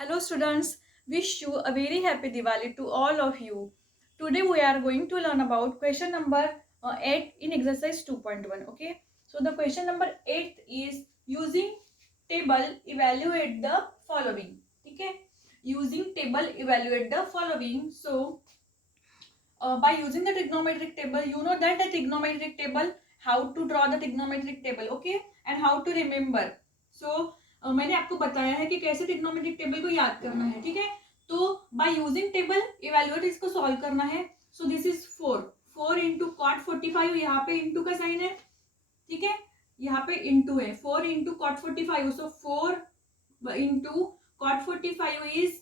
Hello students, wish you a very happy Diwali to all of you. Today we are going to learn about question number 8 in exercise 2.1. Okay, so the question number 8 is using table evaluate the following. Okay, using table evaluate the following. So by using the trigonometric table, you know that the trigonometric table, how to draw the trigonometric table, okay, and how to remember. So मैंने आपको बताया है कि कैसे trigonometric table को याद करना है, ठीक है। तो बाय यूजिंग टेबल इवेल्युएट इसको सॉल्व करना है। So this is 4 into cot 45, यहाँ पे इंटू का साइन है, ठीक है, यहाँ पे इंटू है, 4 into cot 45, so 4 into cot 45 is,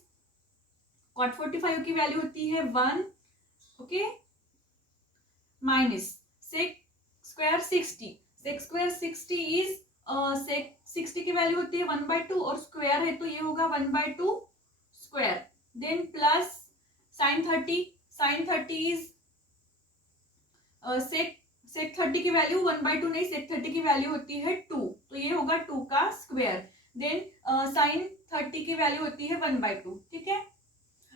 cot 45 की वैल्यू होती है 1, okay, minus sec square 60, sec square 60 is sec 60 की वैल्यू होती है 1/2 और स्क्वायर है तो ये होगा 1/2 square. Then plus sine 30, sine 30 is sec 30 की वैल्यू 1/2 नहीं, सेक 30 की वैल्यू होती है 2, तो ये होगा 2 का स्क्वायर। देन साइन 30 की वैल्यू होती है 1/2, ठीक है।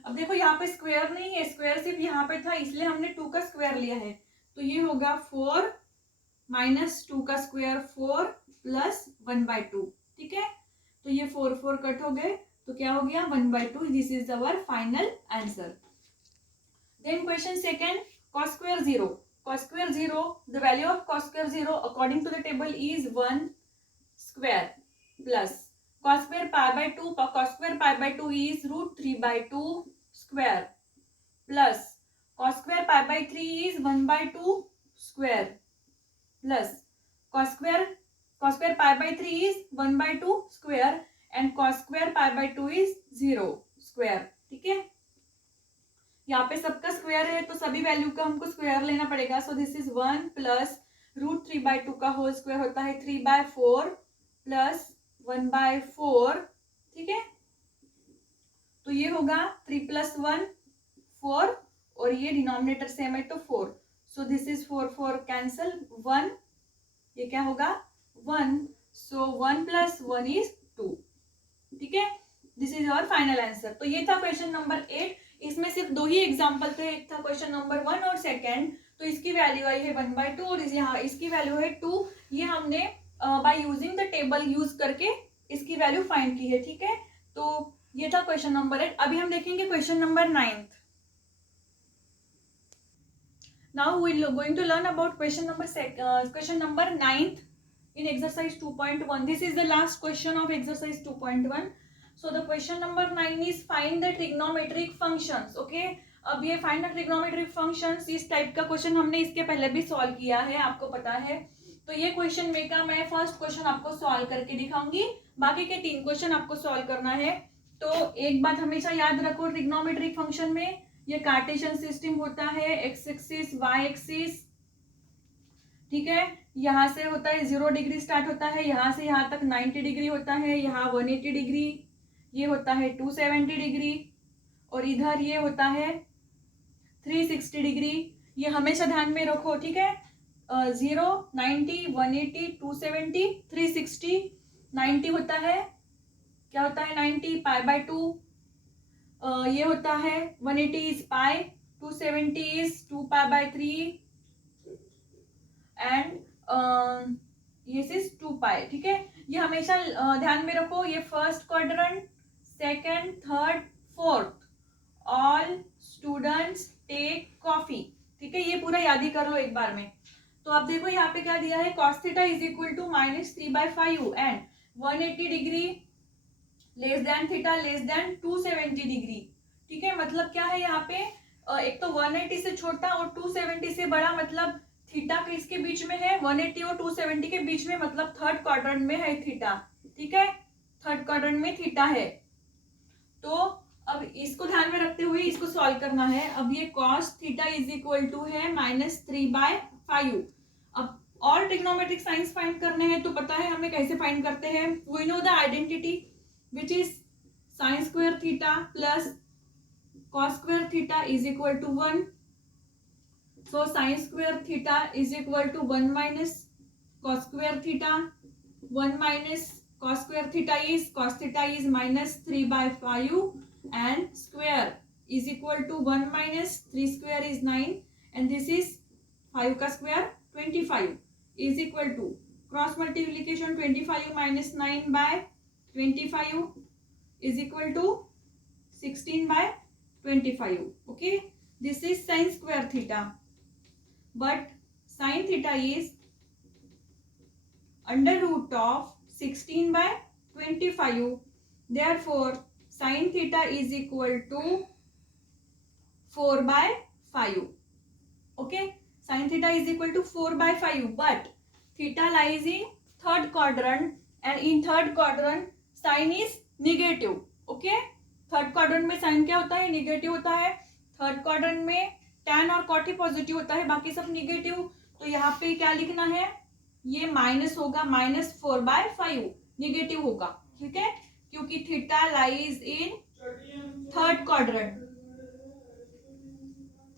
अब देखो यहाँ पे स्क्वायर नहीं है, स्क्वायर सिर्फ यहाँ पे था इसलिए हमने 2 का स्क्वायर लिया है, तो ये होगा 4 माइनस 2 का स्क्वायर 4 प्लस 1/2, ठीक है। तो ये 4 कट हो गए तो क्या हो गया 1/2। This is our final answer. Then question second, cos square 0, cos square 0, the value of cos square 0 according to the table is 1 square plus cos square pi by 2, cos square pi by 2 is √3/2 square plus cos square pi by 3 is 1/2 square plus cos square pi by 3 is 1/2 square and cos square pi by 2 is 0 square, ठीक है। यहाँ पे सबका square है तो सभी value का हमको स्क्वायर लेना पड़ेगा। सो दिस इज 1 प्लस √3/2 का होल स्क्वायर होता है 3/4 प्लस 1/4, ठीक है। तो ये होगा 3 + 1 4 और ये डिनोमिनेटर सेम है तो 4, सो दिस इज 4 कैंसल 1, ये क्या होगा 1, सो 1 + 1 is 2, ठीक है। This is our final answer. तो ये था क्वेश्चन नंबर 8। इसमें सिर्फ 2 ही एग्जाम्पल थे, एक था क्वेश्चन नंबर 1 और सेकेंड, तो इसकी वैल्यू आई है 1/2 और यहाँ इसकी वैल्यू है 2। ये हमने by using the table use करके इसकी वैल्यू फाइंड की है, ठीक है। तो ये था क्वेश्चन नंबर 8। अभी हम देखेंगे question number 9। Now we going to learn about question number 9 in exercise 2.1. This is the last question of exercise 2.1. So the question number 9 is find the trigonometric functions. Okay, अब ये find the trigonometric functions, इस type का question हमने इसके पहले भी solve किया है, आपको पता है। तो ये क्वेश्चन में का मैं फर्स्ट क्वेश्चन आपको सॉल्व करके दिखाऊंगी, बाकी के 3 क्वेश्चन आपको सॉल्व करना है। तो एक बात हमेशा याद रखो, ट्रिग्नोमेट्रिक फंक्शन में ये कार्टेशियन सिस्टम होता है, एक्स एक्सिस वाई एक्सिस, ठीक है। यहाँ से होता है 0 डिग्री स्टार्ट होता है, यहाँ से यहाँ तक 90 डिग्री होता है, यहाँ 180 डिग्री, ये होता है 270 डिग्री और इधर ये होता है 360 डिग्री। ये हमेशा ध्यान में रखो, ठीक है। 0 90 180 270 360, 90 होता है, क्या होता है 90 π/2, ये होता है 180 इज पाई, 270 इज 2π/3 एंड ये इज 2π, ठीक है। ये हमेशा ध्यान में रखो। ये first quadrant, second, third, fourth, all students take coffee, ठीक है। ये पूरा याद ही कर लो एक बार में। तो आप देखो यहाँ पे क्या दिया है, cos theta is equal to -3/5 and 180 degree less than theta less than 270 degree, ठीक है। मतलब क्या है यहाँ पे, एक तो 180 से छोटा और 270 से बड़ा, मतलब थीटा किसके बीच में है, 180 और 270 के बीच में, मतलब थर्ड क्वाड्रेंट में है थीटा, ठीक है। थर्ड क्वाड्रेंट में थीटा है। तो अब इसको ध्यान में रखते हुए इसको सॉल्व करना है। अब ये cos theta is equal to है -3/5। अब और ट्रिग्नोमेट्रिक साइंस फाइंड करने हैं तो पता है हमें कैसे फाइंड करते हैं। We know the identity which is sin square theta plus cos square theta is equal to 1। So sin square theta is equal to 1 minus cos square theta, 1 minus cos square theta is minus 3/5 and square is equal to 1 minus 3 square is 9 and this is 5 का square 25 is equal to cross multiplication 25 minus 9 by 25 is equal to 16 by 25. Okay, this is sin square theta, but sin theta is under root of 16 by 25. Therefore, sin theta is equal to 4 by 5. Okay, sin theta is equal to 4 by 5, but theta lies in third quadrant and in third quadrant sin is negative. Okay, third quadrant में sign क्या होता है? Negative होता है. Third quadrant में tan और cot ही positive होता है, बाकी सब निगेटिव. तो यहाँ पे क्या लिखना है? ये माइनस होगा, माइनस 4/5 निगेटिव होगा. ठीक है, क्योंकि theta lies in third quadrant.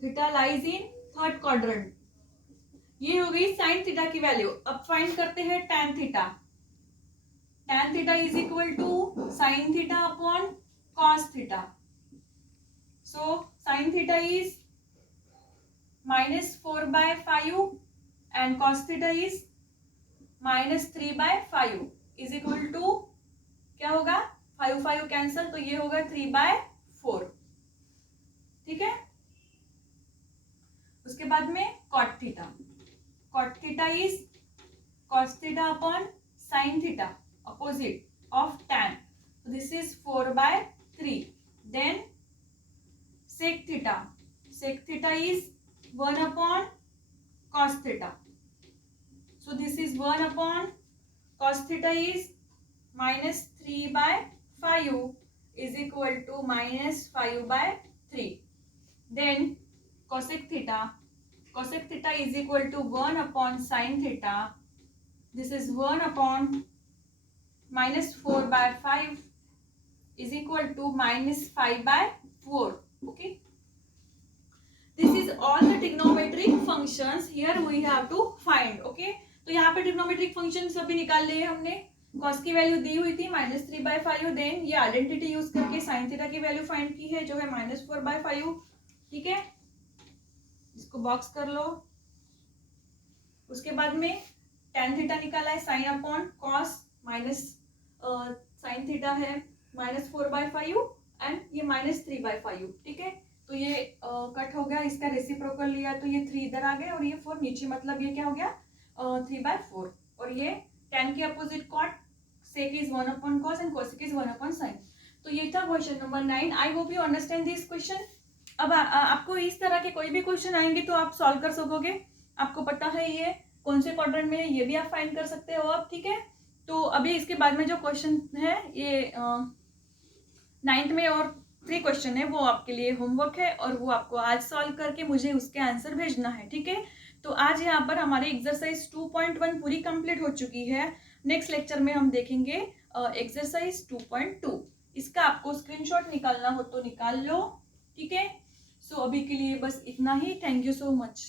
Theta lies in third quadrant. ये हो गई साइन थीटा की वैल्यू. अब फाइंड करते हैं tan theta. tan theta is equal to sine theta upon cos theta. So sin theta is minus 4/5 and cos theta is minus 3/5 is equal to क्या होगा? 5 cancel, तो ये होगा 3/4. ठीक है, उसके बाद में cot theta. Cot theta is cos theta upon sin theta, opposite of tan. So this is 4/3. Then sec theta. Sec theta is 1 upon cos theta. So this is 1 upon cos theta is minus 3/5 is equal to minus 5/3. Then cosec theta. Cosec theta is equal to 1 upon sin theta. This is 1 upon minus 4/5 is equal to minus 5/4. Okay, this is all the trigonometric functions. Here we have to find. Okay, तो यहाँ पे trigonometric functions सभी निकाल लिए हमने. cos की value दी हुई थी minus 3/5. देन ये आइडेंटिटी यूज करके sin थीटा की वैल्यू फाइंड की है जो है minus 4/5. ठीक है, इसको बॉक्स कर लो. उसके बाद में tan थीटा निकाला है sin upon cos minus sin theta है minus 4/5 एंड ये minus 3/5. ठीक है, तो ये कट हो गया, इसका रेसिप्रोकल लिया तो ये 3 इधर आ गया और ये 4 नीचे, मतलब ये क्या हो गया? 3/4. और ये tan के opposite cot, sec is 1 upon cos and cosec is 1 upon sin. तो ये था question number 9. I hope you understand this question. अब आपको इस तरह के कोई भी क्वेश्चन आएंगे तो आप सॉल्व कर सकोगे. आपको पता है ये कौन से क्वाड्रेंट में है, ये भी आप फाइंड कर सकते हो आप. ठीक है, तो अभी इसके बाद में जो क्वेश्चन है ये 9th में और 3 क्वेश्चन है, वो आपके लिए होमवर्क है और वो आपको आज सॉल्व करके मुझे उसके आंसर भेजना है. ठीक है, तो आज यहाँ पर हमारी एक्सरसाइज 2.1 पूरी कंप्लीट हो चुकी है. नेक्स्ट लेक्चर में हम देखेंगे एक्सरसाइज 2.2. इसका आपको स्क्रीनशॉट निकालना हो तो निकाल लो. ठीक है, सो अभी के लिए बस इतना ही. Thank you so much.